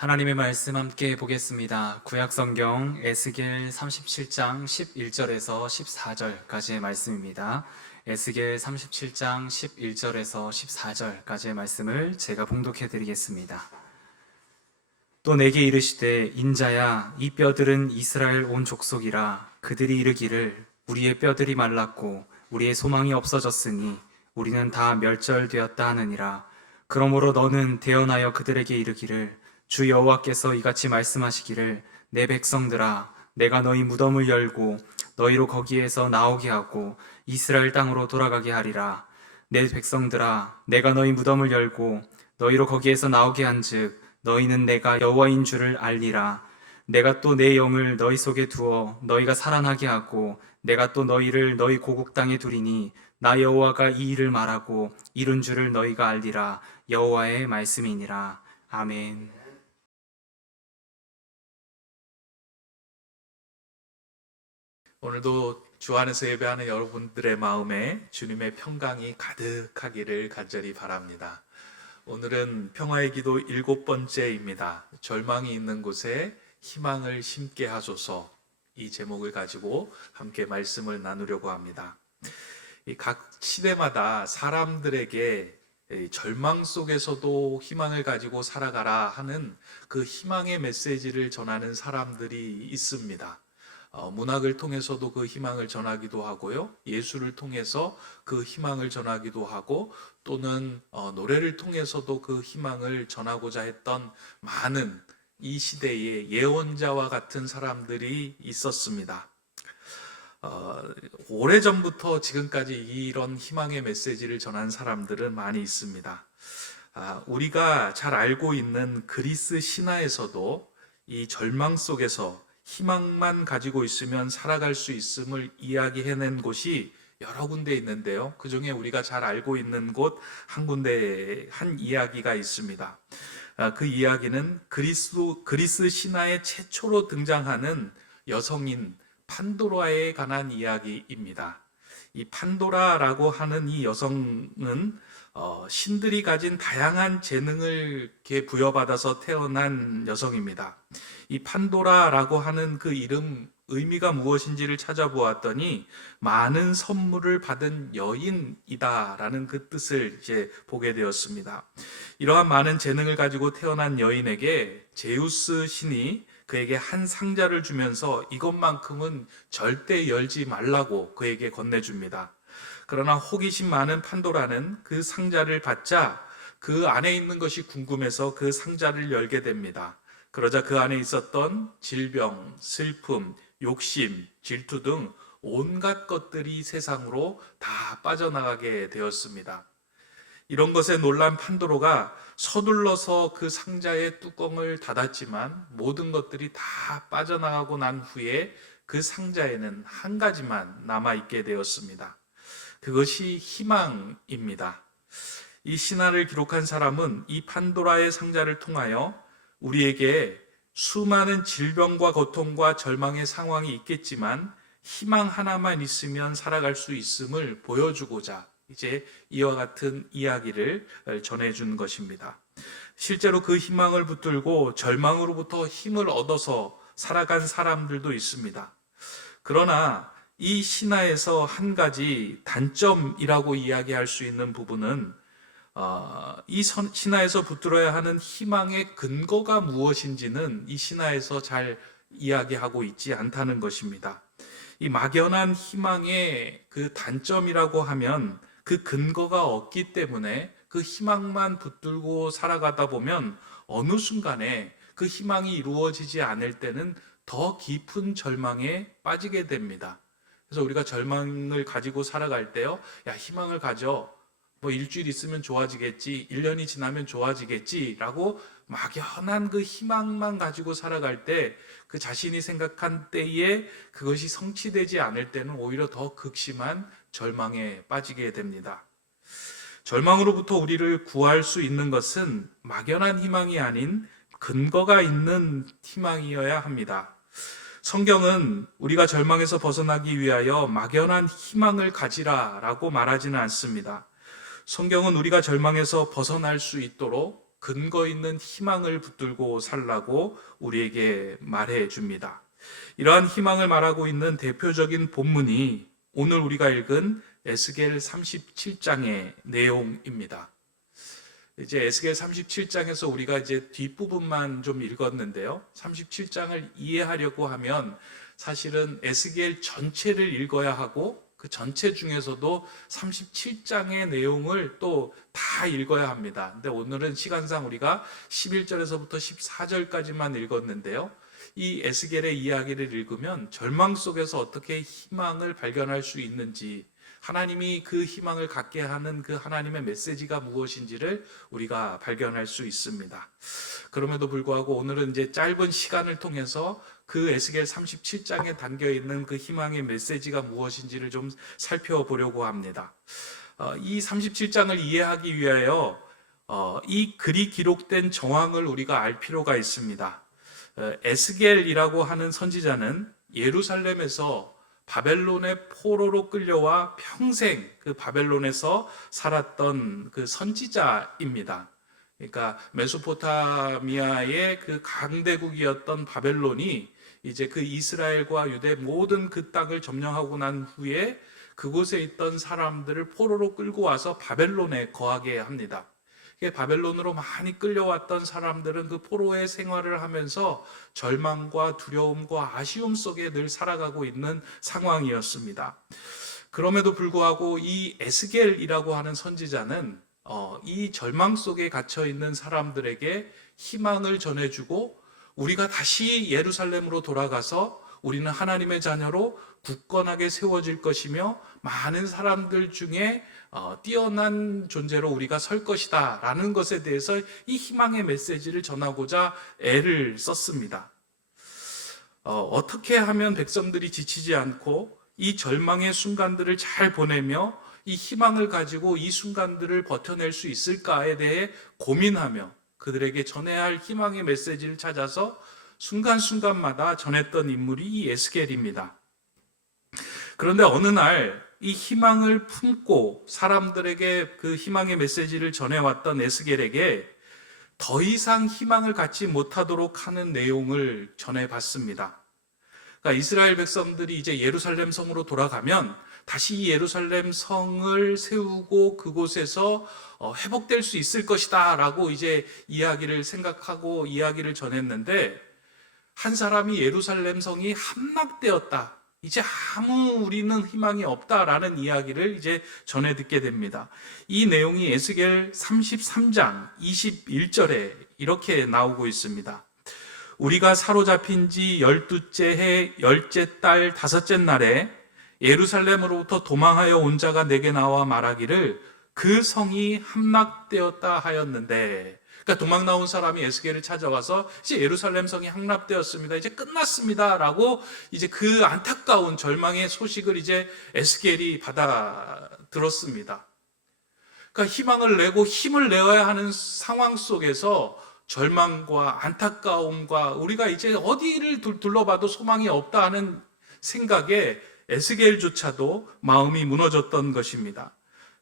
하나님의 말씀 함께 보겠습니다. 구약성경 에스겔 37장 11절에서 14절까지의 말씀입니다. 에스겔 37장 11절에서 14절까지의 말씀을 제가 봉독해 드리겠습니다. 또 내게 이르시되 인자야, 이 뼈들은 이스라엘 온 족속이라. 그들이 이르기를 우리의 뼈들이 말랐고 우리의 소망이 없어졌으니 우리는 다 멸절되었다 하느니라. 그러므로 너는 대언하여 그들에게 이르기를 주 여호와께서 이같이 말씀하시기를 내 백성들아, 내가 너희 무덤을 열고 너희로 거기에서 나오게 하고 이스라엘 땅으로 돌아가게 하리라. 내 백성들아, 내가 너희 무덤을 열고 너희로 거기에서 나오게 한즉 너희는 내가 여호와인 줄을 알리라. 내가 또 내 영을 너희 속에 두어 너희가 살아나게 하고 내가 또 너희를 너희 고국 땅에 두리니 나 여호와가 이 일을 말하고 이룬 줄을 너희가 알리라. 여호와의 말씀이니라. 아멘. 오늘도 주 안에서 예배하는 여러분들의 마음에 주님의 평강이 가득하기를 간절히 바랍니다. 오늘은 평화의 기도 7번째입니다. 절망이 있는 곳에 희망을 심게 하소서, 이 제목을 가지고 함께 말씀을 나누려고 합니다. 각 시대마다 사람들에게 절망 속에서도 희망을 가지고 살아가라 하는 그 희망의 메시지를 전하는 사람들이 있습니다. 문학을 통해서도 그 희망을 전하기도 하고요. 예술을 통해서 그 희망을 전하기도 하고, 또는 노래를 통해서도 그 희망을 전하고자 했던 많은 이 시대의 예언자와 같은 사람들이 있었습니다. 오래전부터 지금까지 이런 희망의 메시지를 전한 사람들은 많이 있습니다. 우리가 잘 알고 있는 그리스 신화에서도 이 절망 속에서 희망만 가지고 있으면 살아갈 수 있음을 이야기해낸 곳이 여러 군데 있는데요. 그 중에 우리가 잘 알고 있는 곳 한 군데 한 이야기가 있습니다. 그 이야기는 그리스 신화의 최초로 등장하는 여성인 판도라에 관한 이야기입니다. 이 판도라라고 하는 이 여성은 신들이 가진 다양한 재능을 부여받아서 태어난 여성입니다. 이 판도라라고 하는 그 이름 의미가 무엇인지를 찾아보았더니 많은 선물을 받은 여인이다라는 그 뜻을 보게 되었습니다. 이러한 많은 재능을 가지고 태어난 여인에게 제우스 신이 그에게 한 상자를 주면서 이것만큼은 절대 열지 말라고 그에게 건네줍니다. 그러나 호기심 많은 판도라는 그 상자를 받자 그 안에 있는 것이 궁금해서 그 상자를 열게 됩니다. 그러자 그 안에 있었던 질병, 슬픔, 욕심, 질투 등 온갖 것들이 세상으로 다 빠져나가게 되었습니다. 이런 것에 놀란 판도라가 서둘러서 그 상자의 뚜껑을 닫았지만 모든 것들이 다 빠져나가고 난 후에 그 상자에는 한 가지만 남아있게 되었습니다. 그것이 희망입니다. 이 신화를 기록한 사람은 이 판도라의 상자를 통하여 우리에게 수많은 질병과 고통과 절망의 상황이 있겠지만 희망 하나만 있으면 살아갈 수 있음을 보여주고자 이와 같은 이야기를 전해준 것입니다. 실제로 그 희망을 붙들고 절망으로부터 힘을 얻어서 살아간 사람들도 있습니다. 그러나 이 신화에서 한 가지 단점이라고 이야기할 수 있는 부분은 이 신화에서 붙들어야 하는 희망의 근거가 무엇인지는 이 신화에서 잘 이야기하고 있지 않다는 것입니다. 이 막연한 희망의 그 단점이라고 하면 그 근거가 없기 때문에 그 희망만 붙들고 살아가다 보면 어느 순간에 그 희망이 이루어지지 않을 때는 더 깊은 절망에 빠지게 됩니다. 그래서 우리가 절망을 가지고 살아갈 때요, 야, 희망을 가져. 뭐 일주일 있으면 좋아지겠지, 1년이 지나면 좋아지겠지 라고 막연한 그 희망만 가지고 살아갈 때, 그 자신이 생각한 때에 그것이 성취되지 않을 때는 오히려 더 극심한 절망에 빠지게 됩니다. 절망으로부터 우리를 구할 수 있는 것은 막연한 희망이 아닌 근거가 있는 희망이어야 합니다. 성경은 우리가 절망에서 벗어나기 위하여 막연한 희망을 가지라라고 말하지는 않습니다. 성경은 우리가 절망에서 벗어날 수 있도록 근거 있는 희망을 붙들고 살라고 우리에게 말해 줍니다. 이러한 희망을 말하고 있는 대표적인 본문이 오늘 우리가 읽은 에스겔 37장의 내용입니다. 이제 에스겔 37장에서 우리가 이제 뒷부분만 좀 읽었는데요. 37장을 이해하려고 하면 사실은 에스겔 전체를 읽어야 하고 그 전체 중에서도 37장의 내용을 또 다 읽어야 합니다. 근데 오늘은 시간상 우리가 11절에서부터 14절까지만 읽었는데요. 이 에스겔의 이야기를 읽으면 절망 속에서 어떻게 희망을 발견할 수 있는지, 하나님이 그 희망을 갖게 하는 그 하나님의 메시지가 무엇인지를 우리가 발견할 수 있습니다. 그럼에도 불구하고 오늘은 이제 짧은 시간을 통해서 그 에스겔 37장에 담겨 있는 그 희망의 메시지가 무엇인지를 좀 살펴보려고 합니다. 이 37장을 이해하기 위하여 이 글이 기록된 정황을 우리가 알 필요가 있습니다. 에스겔이라고 하는 선지자는 예루살렘에서 바벨론의 포로로 끌려와 평생 그 바벨론에서 살았던 그 선지자입니다. 그러니까 메소포타미아의 그 강대국이었던 바벨론이 이제 그 이스라엘과 유대 모든 그 땅을 점령하고 난 후에 그곳에 있던 사람들을 포로로 끌고 와서 바벨론에 거하게 합니다. 바벨론으로 많이 끌려왔던 사람들은 그 포로의 생활을 하면서 절망과 두려움과 아쉬움 속에 늘 살아가고 있는 상황이었습니다. 그럼에도 불구하고 이 에스겔이라고 하는 선지자는 이 절망 속에 갇혀 있는 사람들에게 희망을 전해주고 우리가 다시 예루살렘으로 돌아가서 우리는 하나님의 자녀로 굳건하게 세워질 것이며 많은 사람들 중에 뛰어난 존재로 우리가 설 것이다 라는 것에 대해서 이 희망의 메시지를 전하고자 애를 썼습니다. 어떻게 하면 백성들이 지치지 않고 이 절망의 순간들을 잘 보내며 이 희망을 가지고 이 순간들을 버텨낼 수 있을까에 대해 고민하며 그들에게 전해야 할 희망의 메시지를 찾아서 순간순간마다 전했던 인물이 이 에스겔입니다. 그런데 어느 날 이 희망을 품고 사람들에게 그 희망의 메시지를 전해왔던 에스겔에게 더 이상 희망을 갖지 못하도록 하는 내용을 전해봤습니다. 그러니까 이스라엘 백성들이 이제 예루살렘 성으로 돌아가면 다시 예루살렘 성을 세우고 그곳에서 회복될 수 있을 것이다 라고 이제 이야기를 생각하고 이야기를 전했는데 한 사람이 예루살렘 성이 함락되었다. 이제 아무 우리는 희망이 없다라는 이야기를 이제 전해 듣게 됩니다. 이 내용이 에스겔 33장 21절에 이렇게 나오고 있습니다. 우리가 사로잡힌 지 12째 해 10째 달 5째 날에 예루살렘으로부터 도망하여 온 자가 내게 나와 말하기를 그 성이 함락되었다 하였는데, 그러니까 도망 나온 사람이 에스겔을 찾아와서 이제 예루살렘 성이 함락되었습니다. 이제 끝났습니다. 라고 이제 그 안타까운 절망의 소식을 이제 에스겔이 받아 들었습니다. 그러니까 희망을 내고 힘을 내어야 하는 상황 속에서 절망과 안타까움과 우리가 이제 어디를 둘러봐도 소망이 없다 하는 생각에 에스겔조차도 마음이 무너졌던 것입니다.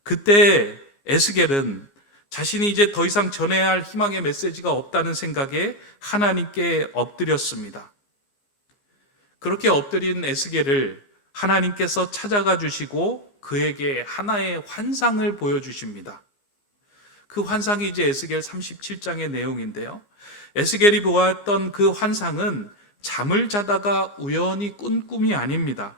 그때 에스겔은 자신이 이제 더 이상 전해야 할 희망의 메시지가 없다는 생각에 하나님께 엎드렸습니다. 그렇게 엎드린 에스겔을 하나님께서 찾아가 주시고 그에게 하나의 환상을 보여주십니다. 그 환상이 이제 에스겔 37장의 내용인데요. 에스겔이 보았던 그 환상은 잠을 자다가 우연히 꾼 꿈이 아닙니다.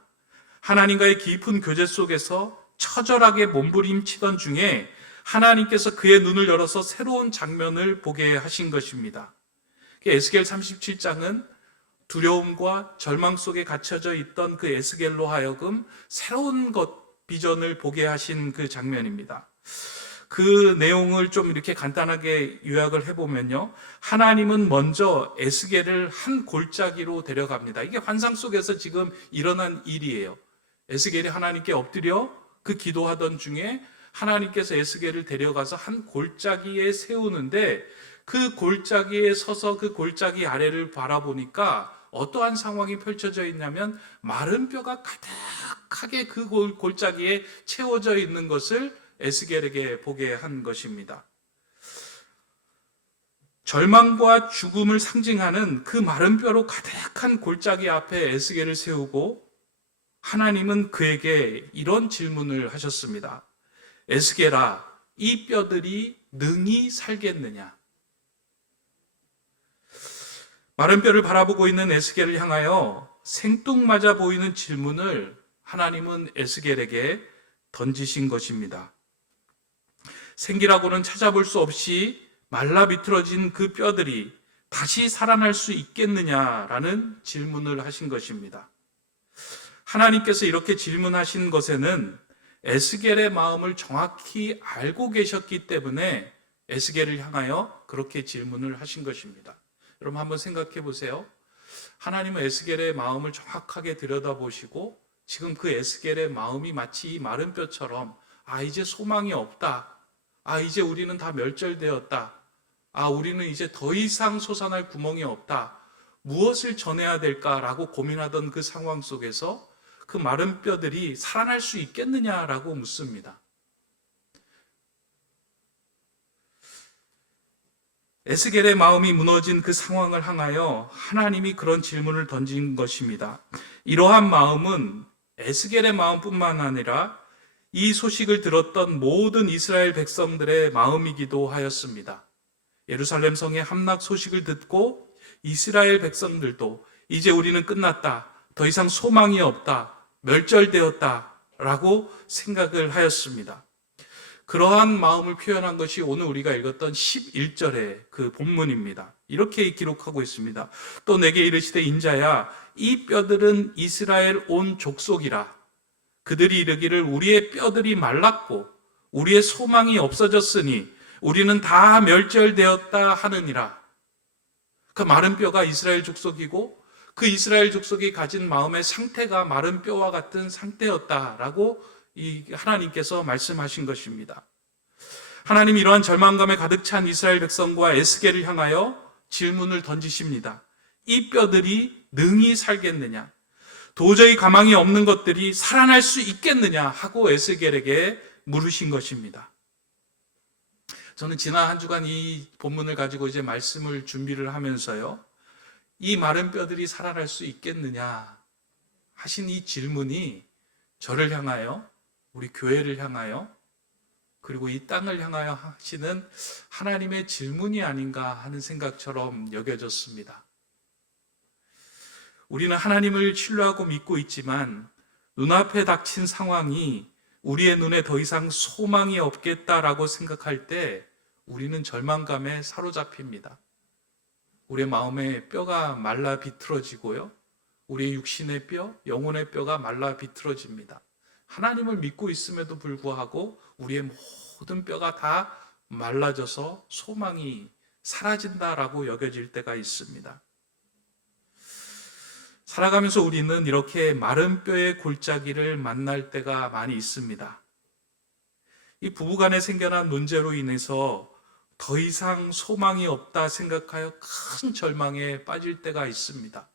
하나님과의 깊은 교제 속에서 처절하게 몸부림치던 중에 하나님께서 그의 눈을 열어서 새로운 장면을 보게 하신 것입니다. 에스겔 37장은 두려움과 절망 속에 갇혀져 있던 그 에스겔로 하여금 새로운 비전을 보게 하신 그 장면입니다. 그 내용을 좀 이렇게 간단하게 요약을 해보면요. 하나님은 먼저 에스겔을 한 골짜기로 데려갑니다. 이게 환상 속에서 지금 일어난 일이에요. 에스겔이 하나님께 엎드려 그 기도하던 중에 하나님께서 에스겔을 데려가서 한 골짜기에 세우는데 그 골짜기에 서서 그 골짜기 아래를 바라보니까 어떠한 상황이 펼쳐져 있냐면 마른 뼈가 가득하게 그 골짜기에 채워져 있는 것을 에스겔에게 보게 한 것입니다. 절망과 죽음을 상징하는 그 마른 뼈로 가득한 골짜기 앞에 에스겔을 세우고 하나님은 그에게 이런 질문을 하셨습니다. 에스겔아, 이 뼈들이 능히 살겠느냐? 마른 뼈를 바라보고 있는 에스겔을 향하여 생뚱맞아 보이는 질문을 하나님은 에스겔에게 던지신 것입니다. 생기라고는 찾아볼 수 없이 말라 비틀어진 그 뼈들이 다시 살아날 수 있겠느냐라는 질문을 하신 것입니다. 하나님께서 이렇게 질문하신 것에는 에스겔의 마음을 정확히 알고 계셨기 때문에 에스겔을 향하여 그렇게 질문을 하신 것입니다. 여러분 한번 생각해 보세요. 하나님은 에스겔의 마음을 정확하게 들여다보시고 지금 그 에스겔의 마음이 마치 이 마른 뼈처럼 이제 소망이 없다. 이제 우리는 다 멸절되었다. 우리는 이제 더 이상 솟아날 구멍이 없다. 무엇을 전해야 될까라고 고민하던 그 상황 속에서 그 마른 뼈들이 살아날 수 있겠느냐라고 묻습니다. 에스겔의 마음이 무너진 그 상황을 향하여 하나님이 그런 질문을 던진 것입니다. 이러한 마음은 에스겔의 마음뿐만 아니라 이 소식을 들었던 모든 이스라엘 백성들의 마음이기도 하였습니다. 예루살렘 성의 함락 소식을 듣고 이스라엘 백성들도 이제 우리는 끝났다. 더 이상 소망이 없다. 멸절되었다. 라고 생각을 하였습니다. 그러한 마음을 표현한 것이 오늘 우리가 읽었던 11절의 그 본문입니다. 이렇게 기록하고 있습니다. 또 내게 이르시되 인자야, 이 뼈들은 이스라엘 온 족속이라. 그들이 이르기를 우리의 뼈들이 말랐고 우리의 소망이 없어졌으니 우리는 다 멸절되었다 하느니라. 그 마른 뼈가 이스라엘 족속이고 그 이스라엘 족속이 가진 마음의 상태가 마른 뼈와 같은 상태였다라고 하나님께서 말씀하신 것입니다. 하나님이 이러한 절망감에 가득 찬 이스라엘 백성과 에스겔을 향하여 질문을 던지십니다. 이 뼈들이 능히 살겠느냐? 도저히 가망이 없는 것들이 살아날 수 있겠느냐? 하고 에스겔에게 물으신 것입니다. 저는 지난 한 주간 이 본문을 가지고 이제 말씀을 준비를 하면서요. 이 마른 뼈들이 살아날 수 있겠느냐? 하신 이 질문이 저를 향하여, 우리 교회를 향하여, 그리고 이 땅을 향하여 하시는 하나님의 질문이 아닌가 하는 생각처럼 여겨졌습니다. 우리는 하나님을 신뢰하고 믿고 있지만 눈앞에 닥친 상황이 우리의 눈에 더 이상 소망이 없겠다라고 생각할 때 우리는 절망감에 사로잡힙니다. 우리의 마음의 뼈가 말라 비틀어지고요. 우리의 육신의 뼈, 영혼의 뼈가 말라 비틀어집니다. 하나님을 믿고 있음에도 불구하고 우리의 모든 뼈가 다 말라져서 소망이 사라진다라고 여겨질 때가 있습니다. 살아가면서 우리는 이렇게 마른 뼈의 골짜기를 만날 때가 많이 있습니다. 이 부부간에 생겨난 문제로 인해서 더 이상 소망이 없다 생각하여 큰 절망에 빠질 때가 있습니다.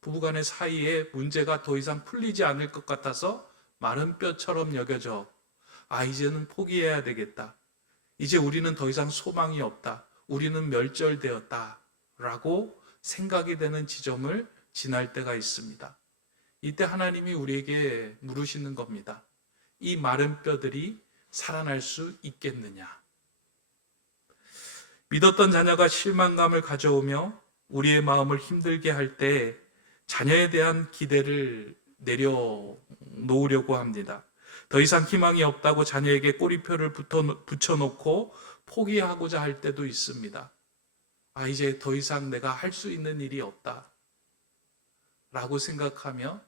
부부간의 사이에 문제가 더 이상 풀리지 않을 것 같아서 마른 뼈처럼 여겨져 이제는 포기해야 되겠다. 이제 우리는 더 이상 소망이 없다. 우리는 멸절되었다. 라고 생각이 되는 지점을 지날 때가 있습니다. 이때 하나님이 우리에게 물으시는 겁니다. 이 마른 뼈들이 살아날 수 있겠느냐? 믿었던 자녀가 실망감을 가져오며 우리의 마음을 힘들게 할 때 자녀에 대한 기대를 내려놓으려고 합니다. 더 이상 희망이 없다고 자녀에게 꼬리표를 붙여놓고 포기하고자 할 때도 있습니다. 이제 더 이상 내가 할 수 있는 일이 없다 라고 생각하며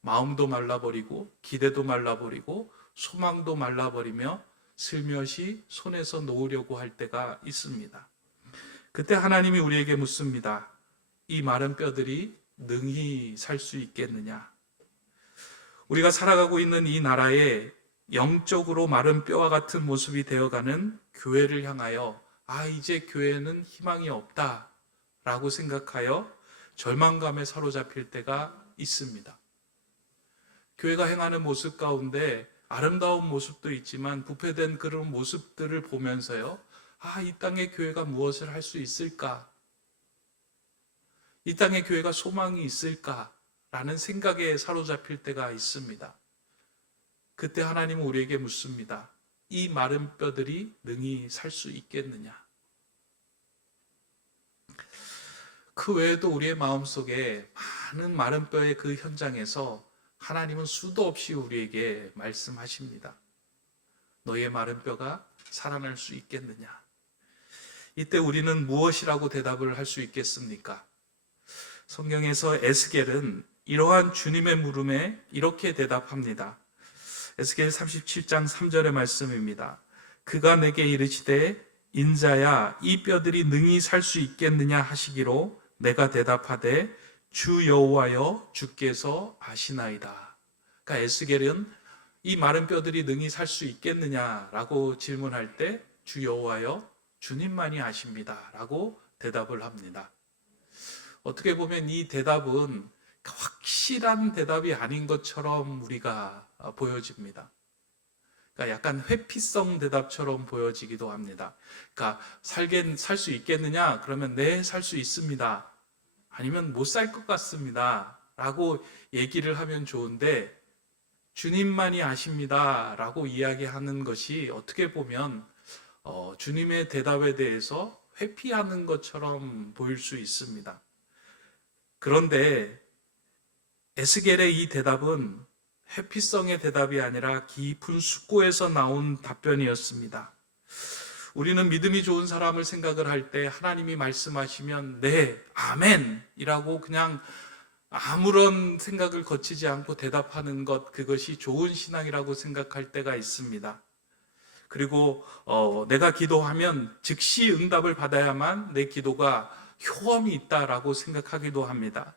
마음도 말라버리고 기대도 말라버리고 소망도 말라버리며 슬며시 손에서 놓으려고 할 때가 있습니다. 그때 하나님이 우리에게 묻습니다. 이 마른 뼈들이 능히 살 수 있겠느냐? 우리가 살아가고 있는 이 나라에 영적으로 마른 뼈와 같은 모습이 되어가는 교회를 향하여 이제 교회는 희망이 없다 라고 생각하여 절망감에 사로잡힐 때가 있습니다. 교회가 행하는 모습 가운데 아름다운 모습도 있지만 부패된 그런 모습들을 보면서요. 이 땅의 교회가 무엇을 할 수 있을까? 이 땅의 교회가 소망이 있을까? 라는 생각에 사로잡힐 때가 있습니다. 그때 하나님은 우리에게 묻습니다. 이 마른 뼈들이 능히 살 수 있겠느냐? 그 외에도 우리의 마음속에 많은 마른 뼈의 그 현장에서 하나님은 수도 없이 우리에게 말씀하십니다. 너의 마른 뼈가 살아날 수 있겠느냐? 이때 우리는 무엇이라고 대답을 할 수 있겠습니까? 성경에서 에스겔은 이러한 주님의 물음에 이렇게 대답합니다. 에스겔 37장 3절의 말씀입니다. 그가 내게 이르시되 인자야 이 뼈들이 능히 살 수 있겠느냐 하시기로 내가 대답하되 주 여호와여 주께서 아시나이다. 그러니까 에스겔은 이 마른 뼈들이 능히 살 수 있겠느냐라고 질문할 때 주 여호와여 주님만이 아십니다 라고 대답을 합니다. 어떻게 보면 이 대답은 확실한 대답이 아닌 것처럼 우리가 보여집니다. 그러니까 약간 회피성 대답처럼 보여지기도 합니다. 그러니까 살 수 있겠느냐? 그러면 네, 살 수 있습니다. 아니면 못 살 것 같습니다. 라고 얘기를 하면 좋은데 주님만이 아십니다. 라고 이야기하는 것이 어떻게 보면 주님의 대답에 대해서 회피하는 것처럼 보일 수 있습니다. 그런데 에스겔의 이 대답은 회피성의 대답이 아니라 깊은 숙고에서 나온 답변이었습니다. 우리는 믿음이 좋은 사람을 생각을 할 때 하나님이 말씀하시면 네, 아멘이라고 그냥 아무런 생각을 거치지 않고 대답하는 것, 그것이 좋은 신앙이라고 생각할 때가 있습니다. 그리고 내가 기도하면 즉시 응답을 받아야만 내 기도가 효험이 있다라고 생각하기도 합니다.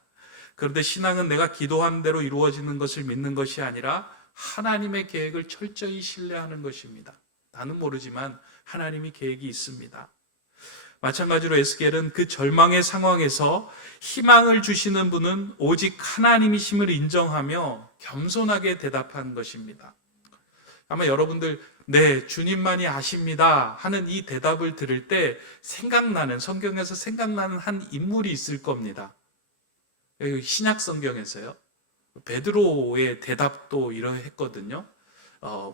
그런데 신앙은 내가 기도한 대로 이루어지는 것을 믿는 것이 아니라 하나님의 계획을 철저히 신뢰하는 것입니다. 나는 모르지만 하나님이 계획이 있습니다. 마찬가지로 에스겔은 그 절망의 상황에서 희망을 주시는 분은 오직 하나님이심을 인정하며 겸손하게 대답한 것입니다. 아마 여러분들 네, 주님만이 아십니다 하는 이 대답을 들을 때 성경에서 생각나는 한 인물이 있을 겁니다. 여기 신약 성경에서요. 베드로의 대답도 이러했거든요.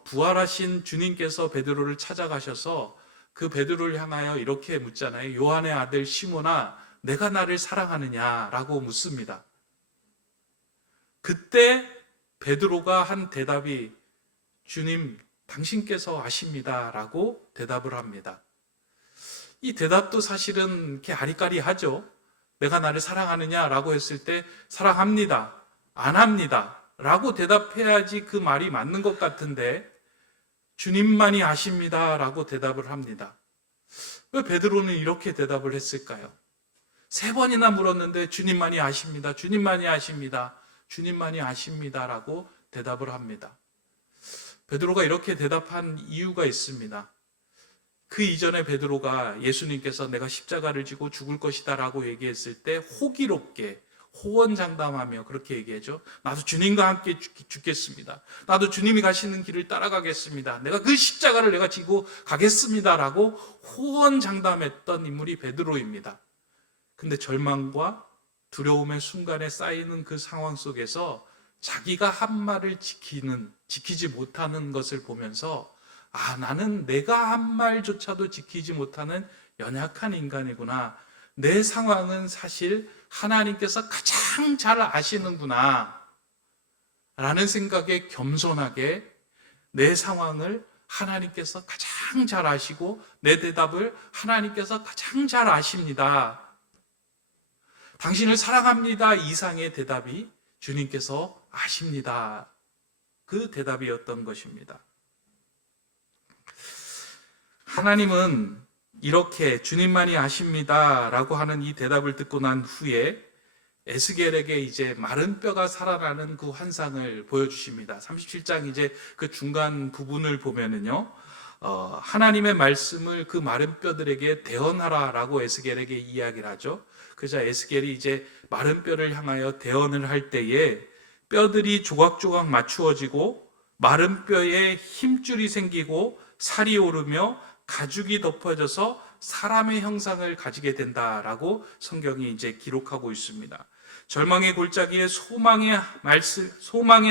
부활하신 주님께서 베드로를 찾아가셔서 그 베드로를 향하여 이렇게 묻잖아요. 요한의 아들 시몬아, 내가 나를 사랑하느냐라고 묻습니다. 그때 베드로가 한 대답이 주님, 당신께서 아십니다라고 대답을 합니다. 이 대답도 사실은 이렇게 아리까리하죠. 내가 나를 사랑하느냐라고 했을 때 사랑합니다, 안 합니다 라고 대답해야지 그 말이 맞는 것 같은데 주님만이 아십니다 라고 대답을 합니다. 왜 베드로는 이렇게 대답을 했을까요? 3번이나 물었는데 주님만이 아십니다, 주님만이 아십니다, 주님만이 아십니다 라고 대답을 합니다. 베드로가 이렇게 대답한 이유가 있습니다. 그 이전에 베드로가 예수님께서 내가 십자가를 지고 죽을 것이다 라고 얘기했을 때 호기롭게 호언장담하며 그렇게 얘기하죠. 나도 주님과 함께 죽겠습니다. 나도 주님이 가시는 길을 따라가겠습니다. 내가 그 십자가를 내가 지고 가겠습니다 라고 호언장담했던 인물이 베드로입니다. 근데 절망과 두려움의 순간에 쌓이는 그 상황 속에서 자기가 한 말을 지키지 못하는 것을 보면서 나는 내가 한 말조차도 지키지 못하는 연약한 인간이구나. 내 상황은 사실 하나님께서 가장 잘 아시는구나 라는 생각에 겸손하게 내 상황을 하나님께서 가장 잘 아시고 내 대답을 하나님께서 가장 잘 아십니다. 당신을 사랑합니다 이상의 대답이 주님께서 아십니다. 그 대답이었던 것입니다. 하나님은 이렇게 주님만이 아십니다 라고 하는 이 대답을 듣고 난 후에 에스겔에게 이제 마른 뼈가 살아나는 그 환상을 보여주십니다. 37장 이제 그 중간 부분을 보면은요, 하나님의 말씀을 그 마른 뼈들에게 대언하라 라고 에스겔에게 이야기를 하죠. 그러자 에스겔이 이제 마른 뼈를 향하여 대언을 할 때에 뼈들이 조각조각 맞추어지고 마른 뼈에 힘줄이 생기고 살이 오르며 가죽이 덮어져서 사람의 형상을 가지게 된다라고 성경이 이제 기록하고 있습니다. 절망의 골짜기에 소망의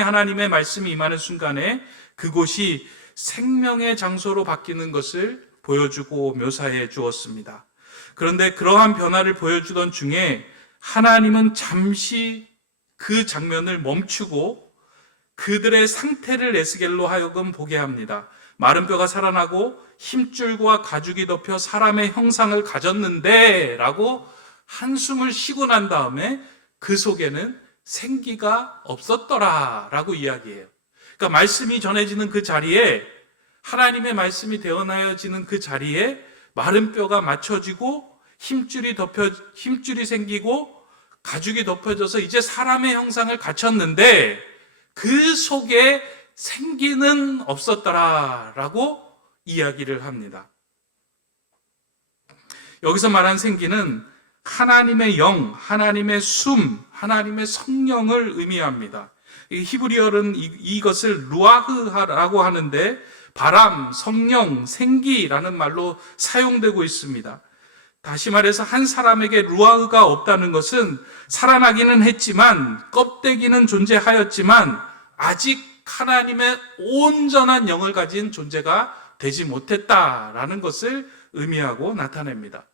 하나님의 말씀이 임하는 순간에 그곳이 생명의 장소로 바뀌는 것을 보여주고 묘사해 주었습니다. 그런데 그러한 변화를 보여주던 중에 하나님은 잠시 그 장면을 멈추고 그들의 상태를 에스겔로 하여금 보게 합니다. 마른 뼈가 살아나고 힘줄과 가죽이 덮여 사람의 형상을 가졌는데 라고 한숨을 쉬고 난 다음에 그 속에는 생기가 없었더라 라고 이야기해요. 그러니까 말씀이 전해지는 그 자리에, 하나님의 말씀이 대언하여지는 그 자리에 마른 뼈가 맞춰지고 힘줄이 생기고 가죽이 덮여져서 이제 사람의 형상을 갖췄는데 그 속에 생기는 없었더라라고 이야기를 합니다. 여기서 말한 생기는 하나님의 영, 하나님의 숨, 하나님의 성령을 의미합니다. 히브리어는 이것을 루아흐라고 하는데 바람, 성령, 생기라는 말로 사용되고 있습니다. 다시 말해서 한 사람에게 루아흐가 없다는 것은 살아나기는 했지만, 껍데기는 존재하였지만 아직 하나님의 온전한 영을 가진 존재가 되지 못했다라는 것을 의미하고 나타냅니다.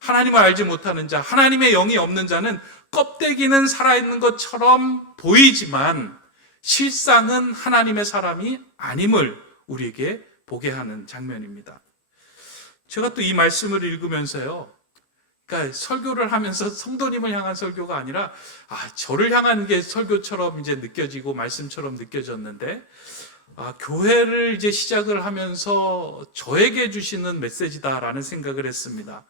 하나님을 알지 못하는 자, 하나님의 영이 없는 자는 껍데기는 살아있는 것처럼 보이지만 실상은 하나님의 사람이 아님을 우리에게 보게 하는 장면입니다. 제가 또 이 말씀을 읽으면서요, 그러니까 설교를 하면서 성도님을 향한 설교가 아니라 저를 향한 게 설교처럼 이제 느껴지고 말씀처럼 느껴졌는데, 교회를 이제 시작을 하면서 저에게 주시는 메시지다라는 생각을 했습니다.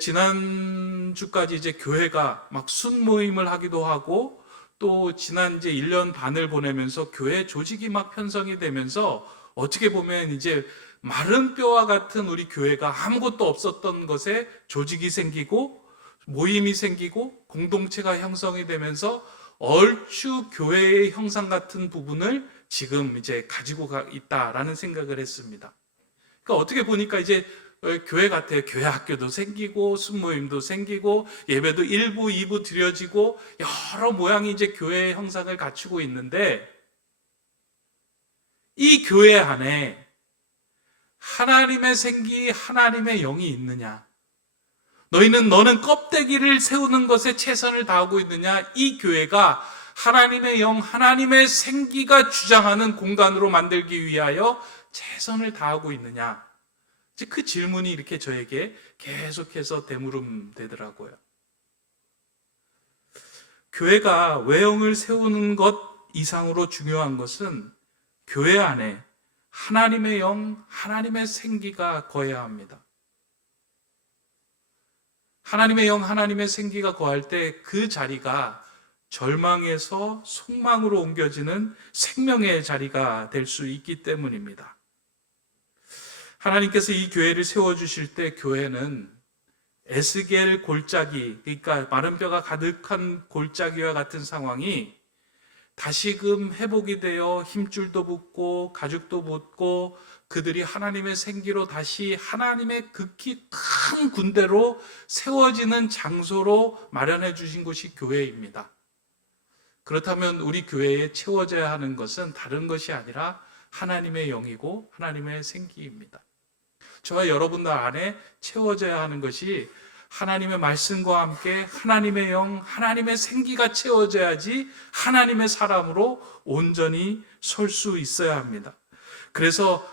지난주까지 이제 교회가 막 순모임을 하기도 하고, 또 지난 이제 1년 반을 보내면서 교회 조직이 막 편성이 되면서 어떻게 보면 이제 마른 뼈와 같은 우리 교회가 아무것도 없었던 것에 조직이 생기고 모임이 생기고 공동체가 형성이 되면서 얼추 교회의 형상 같은 부분을 지금 이제 가지고 있다라는 생각을 했습니다. 그러니까 어떻게 보니까 이제 교회 같아요. 교회 학교도 생기고 순모임도 생기고 예배도 1부, 2부 드려지고 여러 모양이 이제 교회의 형상을 갖추고 있는데, 이 교회 안에 하나님의 생기, 하나님의 영이 있느냐? 너는 껍데기를 세우는 것에 최선을 다하고 있느냐? 이 교회가 하나님의 영, 하나님의 생기가 주장하는 공간으로 만들기 위하여 최선을 다하고 있느냐? 그 질문이 이렇게 저에게 계속해서 되물음되더라고요. 교회가 외형을 세우는 것 이상으로 중요한 것은 교회 안에 하나님의 영, 하나님의 생기가 거해야 합니다. 하나님의 영, 하나님의 생기가 거할 때 그 자리가 절망에서 소망으로 옮겨지는 생명의 자리가 될 수 있기 때문입니다. 하나님께서 이 교회를 세워주실 때 교회는 에스겔 골짜기, 그러니까 마른 뼈가 가득한 골짜기와 같은 상황이 다시금 회복이 되어 힘줄도 붙고 가죽도 붙고 그들이 하나님의 생기로 다시 하나님의 극히 큰 군대로 세워지는 장소로 마련해 주신 곳이 교회입니다. 그렇다면 우리 교회에 채워져야 하는 것은 다른 것이 아니라 하나님의 영이고 하나님의 생기입니다. 저와 여러분들 안에 채워져야 하는 것이 하나님의 말씀과 함께 하나님의 영, 하나님의 생기가 채워져야지 하나님의 사람으로 온전히 설 수 있어야 합니다. 그래서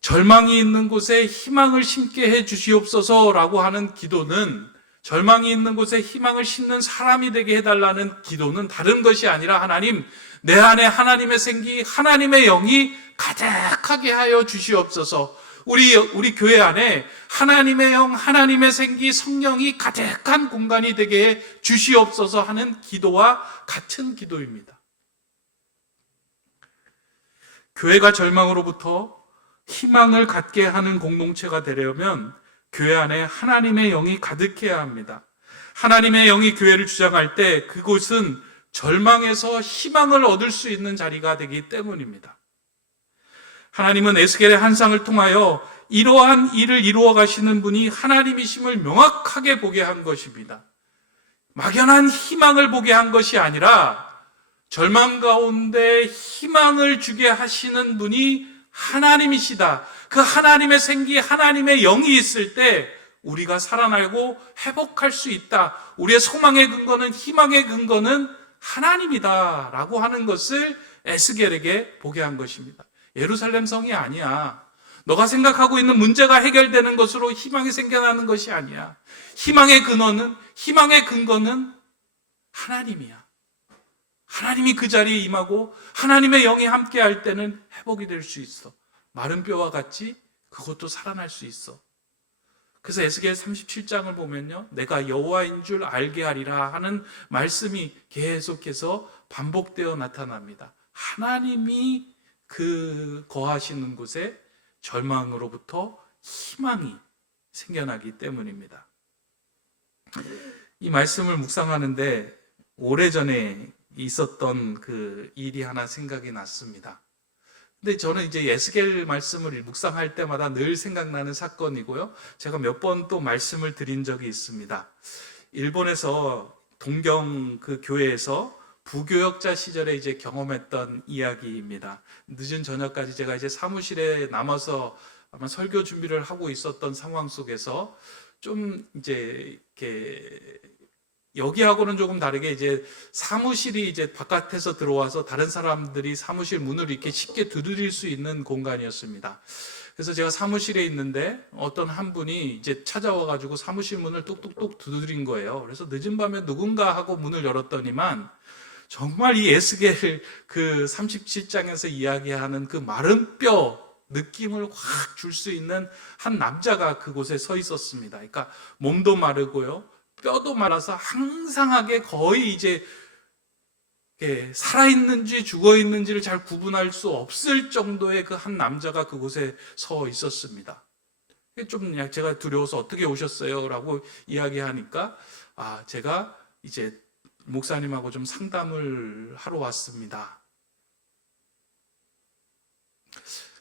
절망이 있는 곳에 희망을 심게 해 주시옵소서라고 하는 기도는, 절망이 있는 곳에 희망을 심는 사람이 되게 해달라는 기도는 다른 것이 아니라 하나님, 내 안에 하나님의 생기, 하나님의 영이 가득하게 하여 주시옵소서. 우리 교회 안에 하나님의 영, 하나님의 생기, 성령이 가득한 공간이 되게 해 주시옵소서 하는 기도와 같은 기도입니다. 교회가 절망으로부터 희망을 갖게 하는 공동체가 되려면 교회 안에 하나님의 영이 가득해야 합니다. 하나님의 영이 교회를 주장할 때 그곳은 절망에서 희망을 얻을 수 있는 자리가 되기 때문입니다. 하나님은 에스겔의 환상을 통하여 이러한 일을 이루어 가시는 분이 하나님이심을 명확하게 보게 한 것입니다. 막연한 희망을 보게 한 것이 아니라 절망 가운데 희망을 주게 하시는 분이 하나님이시다. 그 하나님의 생기, 하나님의 영이 있을 때 우리가 살아나고 회복할 수 있다. 우리의 소망의 근거는, 희망의 근거는 하나님이다 라고 하는 것을 에스겔에게 보게 한 것입니다. 예루살렘 성이 아니야. 너가 생각하고 있는 문제가 해결되는 것으로 희망이 생겨나는 것이 아니야. 희망의 근거는 하나님이야. 하나님이 그 자리에 임하고 하나님의 영이 함께 할 때는 회복이 될 수 있어. 마른 뼈와 같이 그것도 살아날 수 있어. 그래서 에스겔 37장을 보면요, 내가 여호와인 줄 알게 하리라 하는 말씀이 계속해서 반복되어 나타납니다. 하나님이 그 거하시는 곳에 절망으로부터 희망이 생겨나기 때문입니다. 이 말씀을 묵상하는데 오래전에 있었던 그 일이 하나 생각이 났습니다. 근데 저는 이제 에스겔 말씀을 묵상할 때마다 늘 생각나는 사건이고요. 제가 몇 번 또 말씀을 드린 적이 있습니다. 일본에서 동경 그 교회에서 부교역자 시절에 이제 경험했던 이야기입니다. 늦은 저녁까지 제가 이제 사무실에 남아서 아마 설교 준비를 하고 있었던 상황 속에서 좀 이제 이렇게 여기하고는 조금 다르게 이제 사무실이 이제 바깥에서 들어와서 다른 사람들이 사무실 문을 이렇게 쉽게 두드릴 수 있는 공간이었습니다. 그래서 제가 사무실에 있는데 어떤 한 분이 이제 찾아와가지고 사무실 문을 뚝뚝뚝 두드린 거예요. 그래서 늦은 밤에 누군가 하고 문을 열었더니만 정말 이 에스겔 그 37장에서 이야기하는 그 마른 뼈 느낌을 확 줄 수 있는 한 남자가 그곳에 서 있었습니다. 그러니까 몸도 마르고요, 뼈도 말아서 항상하게 거의 이제 살아있는지 죽어있는지를 잘 구분할 수 없을 정도의 그 한 남자가 그곳에 서 있었습니다. 좀 제가 두려워서 어떻게 오셨어요? 라고 이야기하니까 제가 이제 목사님하고 좀 상담을 하러 왔습니다.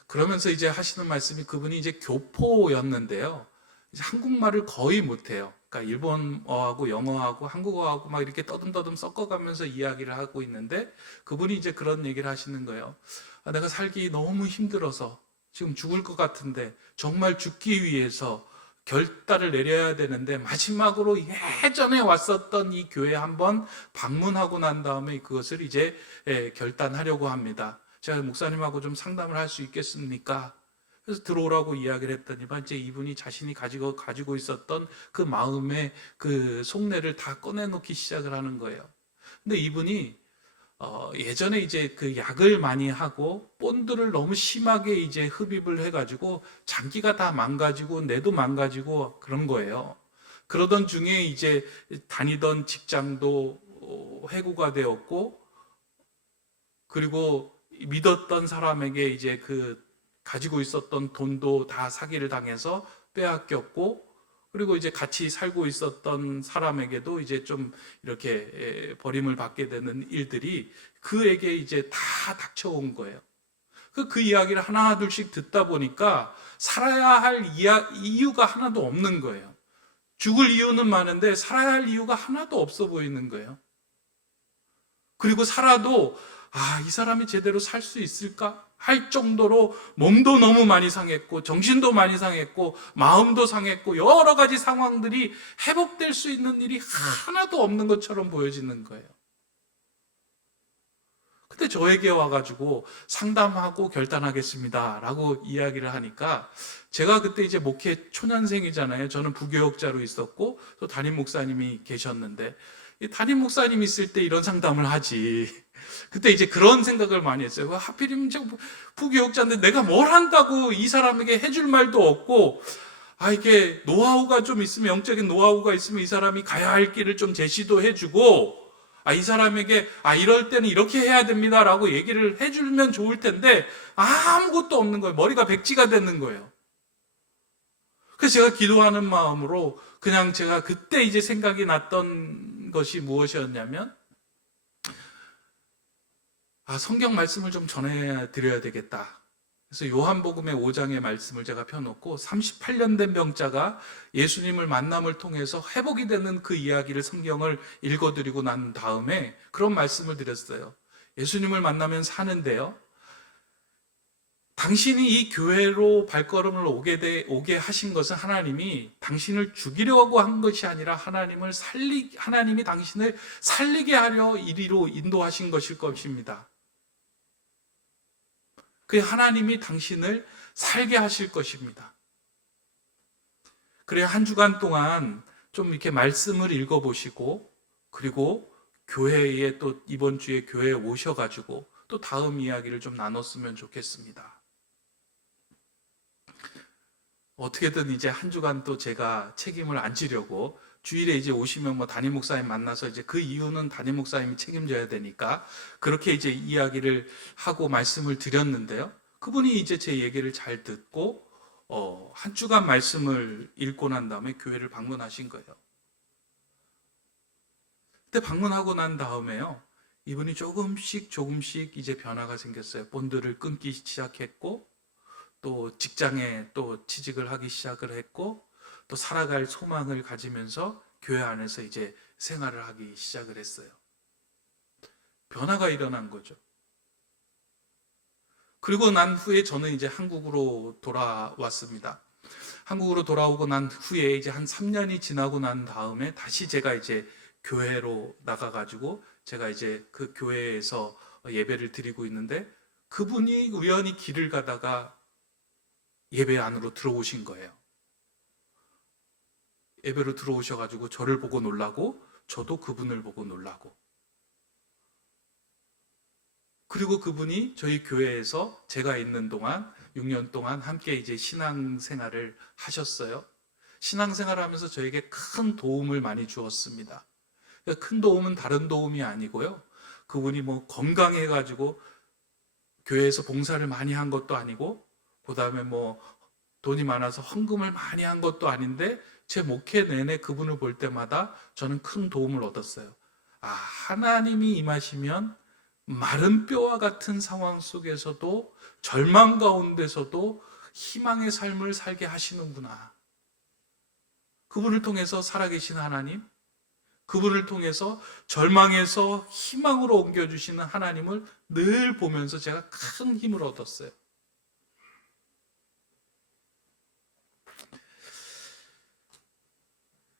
그러면서 이제 하시는 말씀이, 그분이 이제 교포였는데요, 이제 한국말을 거의 못해요. 그러니까 일본어하고 영어하고 한국어하고 막 이렇게 떠듬떠듬 섞어가면서 이야기를 하고 있는데, 그분이 이제 그런 얘기를 하시는 거예요. 내가 살기 너무 힘들어서 지금 죽을 것 같은데, 정말 죽기 위해서 결단을 내려야 되는데 마지막으로 예전에 왔었던 이 교회 한번 방문하고 난 다음에 그것을 이제 결단하려고 합니다. 제가 목사님하고 좀 상담을 할 수 있겠습니까? 그래서 들어오라고 이야기를 했더니만 이제 이분이 자신이 가지고 있었던 그 마음의 그 속내를 다 꺼내놓기 시작을 하는 거예요. 근데 이분이 예전에 이제 그 약을 많이 하고 본드를 너무 심하게 이제 흡입을 해가지고 장기가 다 망가지고 뇌도 망가지고 그런 거예요. 그러던 중에 이제 다니던 직장도 해고가 되었고, 그리고 믿었던 사람에게 이제 그 가지고 있었던 돈도 다 사기를 당해서 빼앗겼고, 그리고 이제 같이 살고 있었던 사람에게도 이제 좀 이렇게 버림을 받게 되는 일들이 그에게 이제 다 닥쳐온 거예요. 그 이야기를 하나 둘씩 듣다 보니까 살아야 할 이유가 하나도 없는 거예요. 죽을 이유는 많은데 살아야 할 이유가 하나도 없어 보이는 거예요. 그리고 살아도 이 사람이 제대로 살 수 있을까? 할 정도로 몸도 너무 많이 상했고, 정신도 많이 상했고, 마음도 상했고, 여러 가지 상황들이 회복될 수 있는 일이 하나도 없는 것처럼 보여지는 거예요. 근데 저에게 와가지고 상담하고 결단하겠습니다 라고 이야기를 하니까, 제가 그때 이제 목회 초년생이잖아요. 저는 부교역자로 있었고 또 담임 목사님이 계셨는데, 담임 목사님 있을 때 이런 상담을 하지, 그때 이제 그런 생각을 많이 했어요. 하필이면 제가 부교역자인데 내가 뭘 한다고 이 사람에게 해줄 말도 없고, 이게 노하우가 좀 있으면, 영적인 노하우가 있으면 이 사람이 가야 할 길을 좀 제시도 해주고, 이 사람에게 이럴 때는 이렇게 해야 됩니다 라고 얘기를 해주면 좋을 텐데 아무것도 없는 거예요. 머리가 백지가 되는 거예요. 그래서 제가 기도하는 마음으로 그냥 제가 그때 이제 생각이 났던 것이 무엇이었냐면, 성경 말씀을 좀 전해드려야 되겠다. 그래서 요한복음의 5장의 말씀을 제가 펴놓고 38년 된 병자가 예수님을 만남을 통해서 회복이 되는 그 이야기를 성경을 읽어드리고 난 다음에 그런 말씀을 드렸어요. 예수님을 만나면 사는데요, 당신이 이 교회로 발걸음을 오게 하신 것은 하나님이 당신을 죽이려고 한 것이 아니라 하나님이 당신을 살리게 하려 이리로 인도하신 것일 것입니다. 그 하나님이 당신을 살게 하실 것입니다. 그래야 한 주간 동안 좀 이렇게 말씀을 읽어보시고, 그리고 교회에 또 이번 주에 교회에 오셔가지고 또 다음 이야기를 좀 나눴으면 좋겠습니다. 어떻게든 이제 한 주간 또 제가 책임을 안 지려고, 주일에 이제 오시면 뭐 담임 목사님 만나서 이제 그 이유는 담임 목사님이 책임져야 되니까 그렇게 이제 이야기를 하고 말씀을 드렸는데요. 그분이 이제 제 얘기를 잘 듣고 한 주간 말씀을 읽고 난 다음에 교회를 방문하신 거예요. 그때 방문하고 난 다음에요, 이분이 조금씩 이제 변화가 생겼어요. 본드를 끊기 시작했고, 또 직장에 또 취직을 하기 시작을 했고, 또 살아갈 소망을 가지면서 교회 안에서 이제 생활을 하기 시작을 했어요. 변화가 일어난 거죠. 그리고 난 후에 저는 이제 한국으로 돌아왔습니다. 한국으로 돌아오고 난 후에 이제 한 3년이 지나고 난 다음에 다시 제가 이제 교회로 나가가지고 제가 이제 그 교회에서 예배를 드리고 있는데, 그분이 우연히 길을 가다가 예배 안으로 들어오신 거예요. 예배로 들어오셔가지고 저를 보고 놀라고, 저도 그분을 보고 놀라고, 그리고 그분이 저희 교회에서 제가 있는 동안 6년 동안 함께 이제 신앙생활을 하셨어요. 신앙생활을 하면서 저에게 큰 도움을 많이 주었습니다. 큰 도움은 다른 도움이 아니고요, 그분이 뭐 건강해가지고 교회에서 봉사를 많이 한 것도 아니고, 그 다음에 뭐 돈이 많아서 헌금을 많이 한 것도 아닌데, 제 목회 내내 그분을 볼 때마다 저는 큰 도움을 얻었어요. 하나님이 임하시면 마른 뼈와 같은 상황 속에서도, 절망 가운데서도 희망의 삶을 살게 하시는구나. 그분을 통해서 살아계신 하나님, 그분을 통해서 절망에서 희망으로 옮겨주시는 하나님을 늘 보면서 제가 큰 힘을 얻었어요.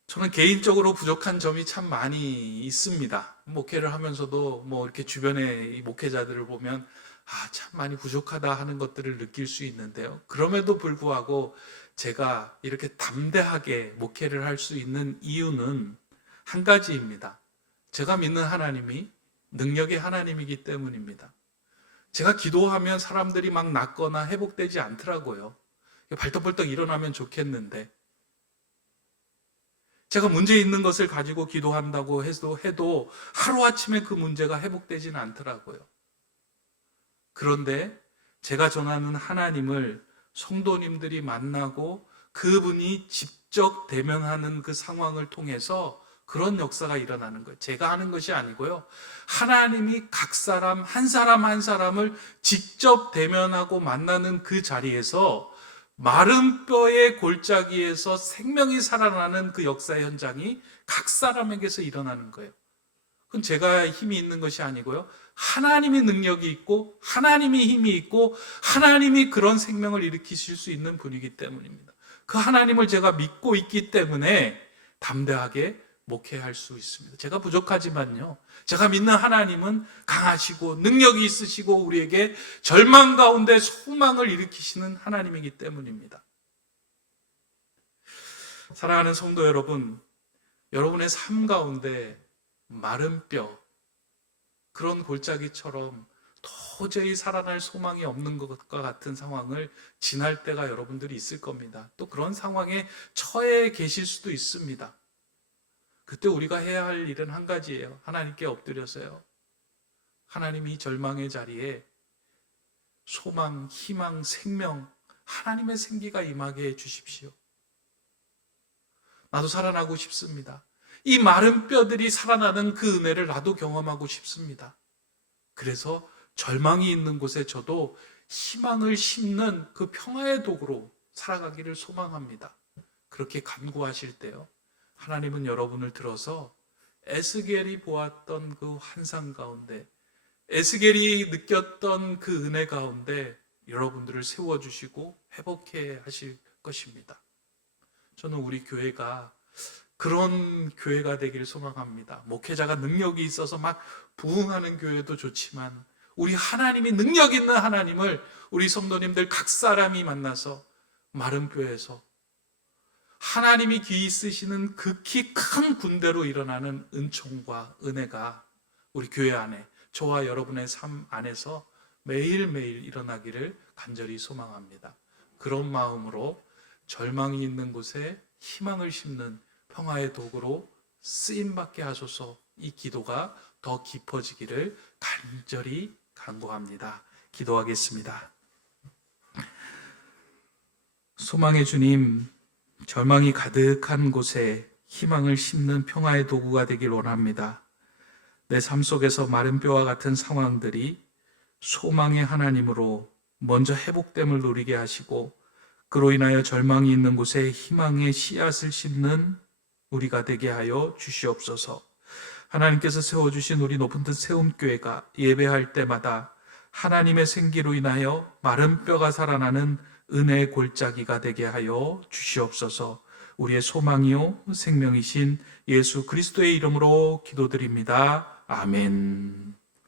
저는 개인적으로 부족한 점이 참 많이 있습니다. 목회를 하면서도 뭐 이렇게 주변에 이 목회자들을 보면 참 많이 부족하다 하는 것들을 느낄 수 있는데요. 그럼에도 불구하고 제가 이렇게 담대하게 목회를 할 수 있는 이유는 한 가지입니다. 제가 믿는 하나님이 능력의 하나님이기 때문입니다. 제가 기도하면 사람들이 막 낫거나 회복되지 않더라고요. 발떡발떡 일어나면 좋겠는데, 제가 문제 있는 것을 가지고 기도한다고 해도 하루아침에 그 문제가 회복되지는 않더라고요. 그런데 제가 전하는 하나님을 성도님들이 만나고 그분이 직접 대면하는 그 상황을 통해서 그런 역사가 일어나는 거예요. 제가 하는 것이 아니고요, 하나님이 각 사람 한 사람을 직접 대면하고 만나는 그 자리에서 마른 뼈의 골짜기에서 생명이 살아나는 그 역사의 현장이 각 사람에게서 일어나는 거예요. 그건 제가 힘이 있는 것이 아니고요, 하나님의 능력이 있고 하나님의 힘이 있고 하나님이 그런 생명을 일으키실 수 있는 분이기 때문입니다. 그 하나님을 제가 믿고 있기 때문에 담대하게 목회할 수 있습니다. 제가 부족하지만요, 제가 믿는 하나님은 강하시고 능력이 있으시고 우리에게 절망 가운데 소망을 일으키시는 하나님이기 때문입니다. 사랑하는 성도 여러분, 여러분의 삶 가운데 마른 뼈, 그런 골짜기처럼 도저히 살아날 소망이 없는 것과 같은 상황을 지날 때가 여러분들이 있을 겁니다. 또 그런 상황에 처해 계실 수도 있습니다. 그때 우리가 해야 할 일은 한 가지예요. 하나님께 엎드려서요, 하나님, 이 절망의 자리에 소망, 희망, 생명, 하나님의 생기가 임하게 해 주십시오. 나도 살아나고 싶습니다. 이 마른 뼈들이 살아나는 그 은혜를 나도 경험하고 싶습니다. 그래서 절망이 있는 곳에 저도 희망을 심는 그 평화의 도구로 살아가기를 소망합니다. 그렇게 간구하실 때요, 하나님은 여러분을 들어서 에스겔이 보았던 그 환상 가운데, 에스겔이 느꼈던 그 은혜 가운데 여러분들을 세워주시고 회복해 하실 것입니다. 저는 우리 교회가 그런 교회가 되기를 소망합니다. 목회자가 능력이 있어서 막 부흥하는 교회도 좋지만, 우리 하나님이 능력 있는 하나님을 우리 성도님들 각 사람이 만나서 마른 뼈에서 하나님이 귀히 쓰시는 극히 큰 군대로 일어나는 은총과 은혜가 우리 교회 안에, 저와 여러분의 삶 안에서 매일매일 일어나기를 간절히 소망합니다. 그런 마음으로 절망이 있는 곳에 희망을 심는 평화의 도구로 쓰임받게 하소서. 이 기도가 더 깊어지기를 간절히 간구합니다. 기도하겠습니다. 소망의 주님, 절망이 가득한 곳에 희망을 심는 평화의 도구가 되길 원합니다. 내 삶 속에서 마른 뼈와 같은 상황들이 소망의 하나님으로 먼저 회복됨을 누리게 하시고, 그로 인하여 절망이 있는 곳에 희망의 씨앗을 심는 우리가 되게 하여 주시옵소서. 하나님께서 세워주신 우리 높은 뜻 세움교회가 예배할 때마다 하나님의 생기로 인하여 마른 뼈가 살아나는 은혜의 골짜기가 되게 하여 주시옵소서. 우리의 소망이요 생명이신 예수 그리스도의 이름으로 기도드립니다. 아멘.